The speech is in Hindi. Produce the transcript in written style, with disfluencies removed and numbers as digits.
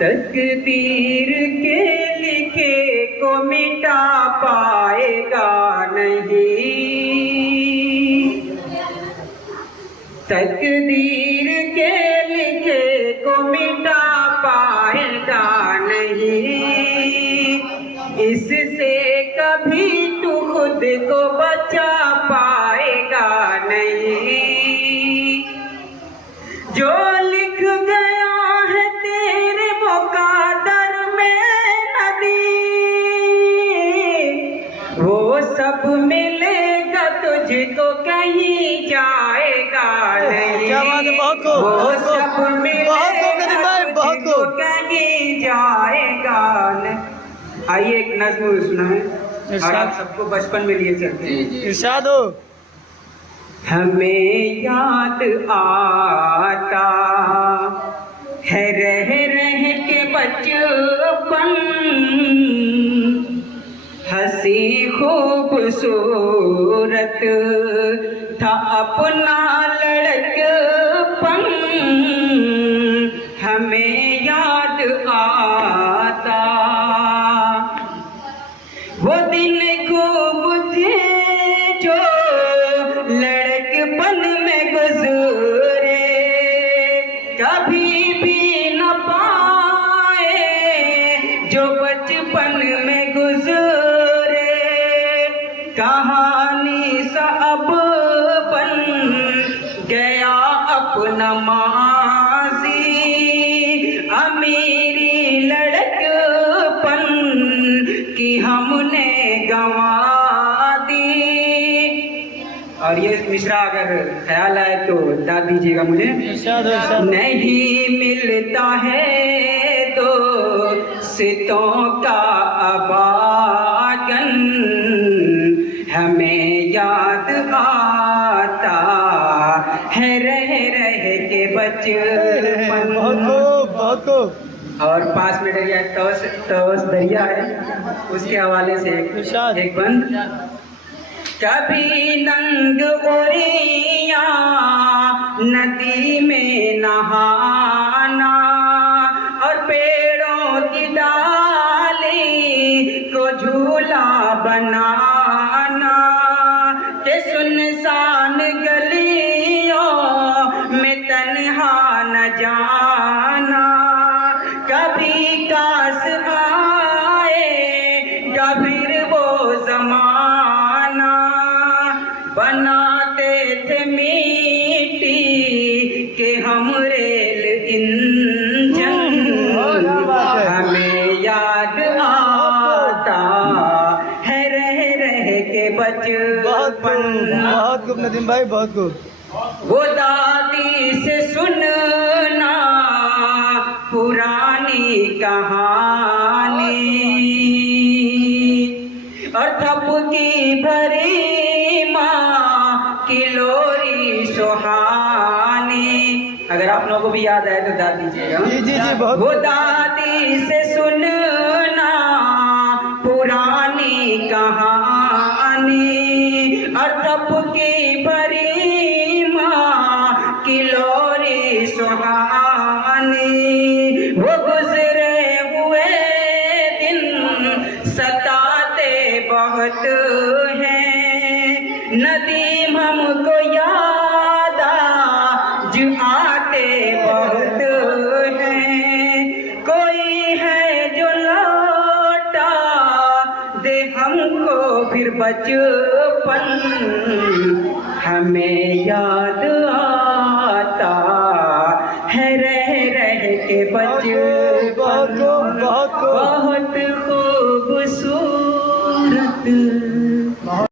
तकदीर के लिखे को मिटा पाएगा नहीं, तकदीर के लिखे को मिटा पाएगा नहीं, इससे कभी तू खुद को बचा पाएगा नहीं। जो लिख गया है तेरे मुक़द्दर में नदी, वो सब मिलेगा तुझको, कहीं जाएगा नहीं। वो सब मिलेगा तुझको, कहीं जाएगा नहीं। आइए एक नज़्म सुनाएं और आप सबको बचपन में लिए चलते हैं। इरशाद हो। हमें याद आता है रह रह के बचपन, हंसी खूबसूरत था अपना लड़कपन। हमें याद आता वो दिन खूब थे जो लड़कपन में गुजरे, कभी भी न पाए जो बचपन में गुजरे। कहानी सा अब बन गया अपना माज़ी, अमीरी लड़कपन की हमने गंवा दी। और ये मिश्रा अगर ख्याल आए तो गा दीजिएगा मुझे। नहीं मिलता है दोस्तों का अबागन, हमें याद आता है रह रह के बचपन। और पास में दरिया तवस दरिया है, उसके हवाले से एक बंद। कभी नंग ओरिया नदी में नहाना, और पेड़ों की डाली को झूला बनाना, के सुनसान गलियों में तन्हा न जाना। कभी काश आएगा फिर वो ज़माना, बनाते थे मिट्टी के हम रेल इंजन। हमें याद आता है रह रह के बचपन। बहुत खूब नदीम भाई, बहुत खूब। वो दादी से सुनना पुरानी कहानी, और थपकी भरी माँ की लोरी सुहानी। अगर आप लोगों को भी याद आए तो गा दीजिएगा। जी जी जी, बहुत। वो दादी से सुनना पुरानी कहानी, और थपकी भरी माँ की लोरी सुहानी। वो गुजरे हुए दिन सताते बहुत हैं, नदीम हमको याद आज आते बहुत हैं। कोई है जो लौटा दे हमको फिर बचपन, हमें याद आता है रह रह के बचपन। बहुत खूबसूरत